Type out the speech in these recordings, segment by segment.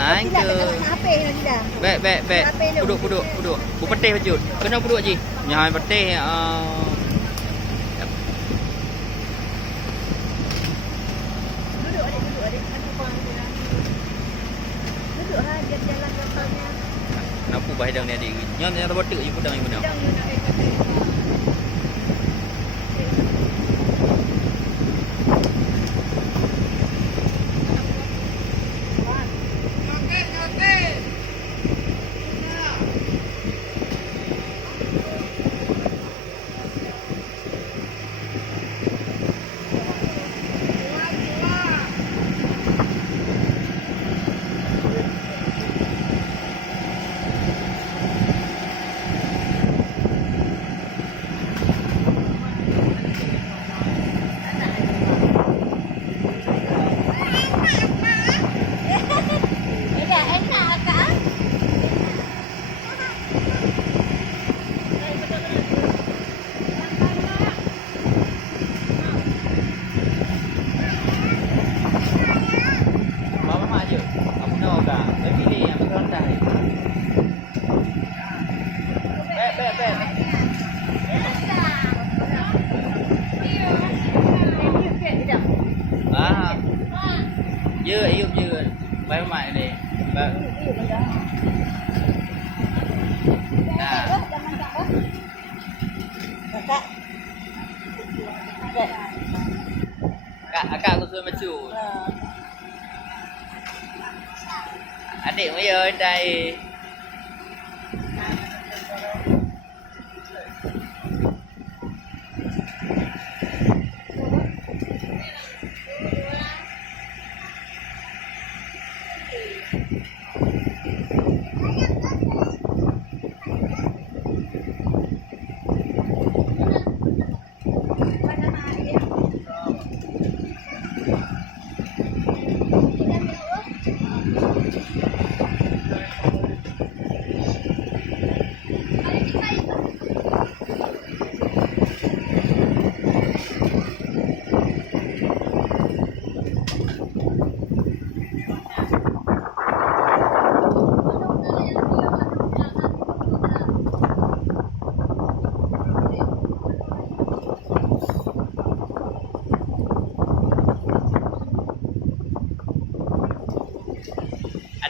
Anh ke. Baik. Duduk. Bu petih baju. Kena duduk je. Nyai petih Duduk adik. Nanti pulang dia. Duduk ha, dia jalan kapalnya. Nampu bah hidang ni adik. Nyam nyata botek je pedang yang benar. Ayub je. Baik mak ni. Nah. Kakak aku suruh macu. Adik Maya dai.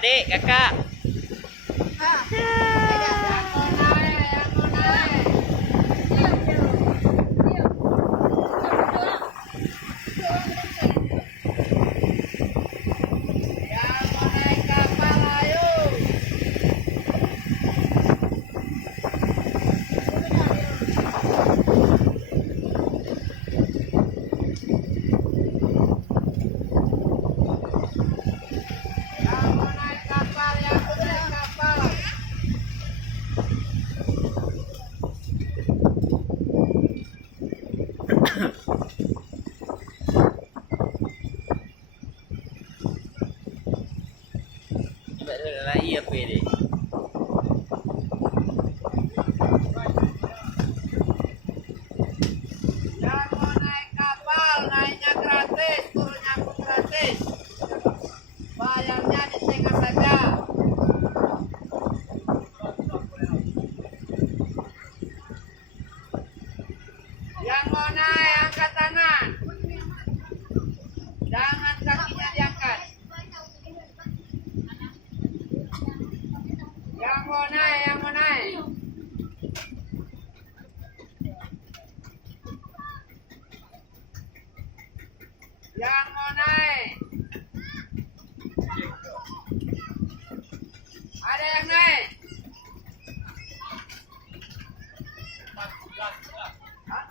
Adik, kakak. Lagi apa ni? Yang mau naik kapal, naiknya gratis, turunnya pun gratis. Bayarnya di tengah saja. Yang mau naik, angkat tangan. Jangan kakinya diangkat. Yang mau naik. Yang mau naik. Ada yang naik? Hah?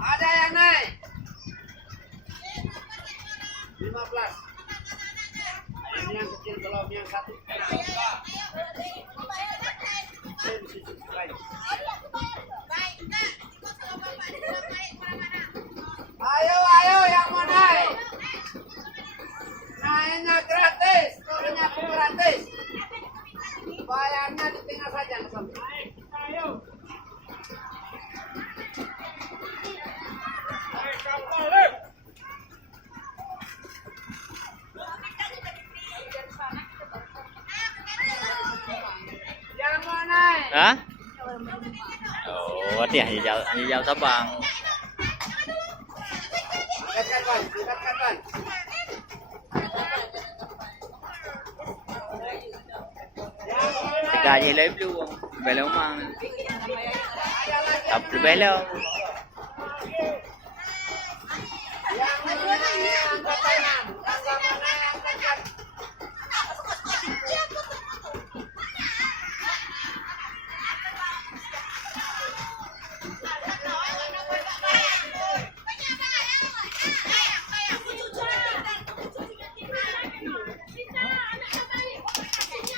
Ada yang naik? 15. Ini yang kecil, belum yang satu. Ayo yang mau naik. Naiknya gratis, turun mati hanya jauh Sabang. Angkatkan Ban, angkatkan Ban. Gaji lebih belum, belum mang. Tapi belum.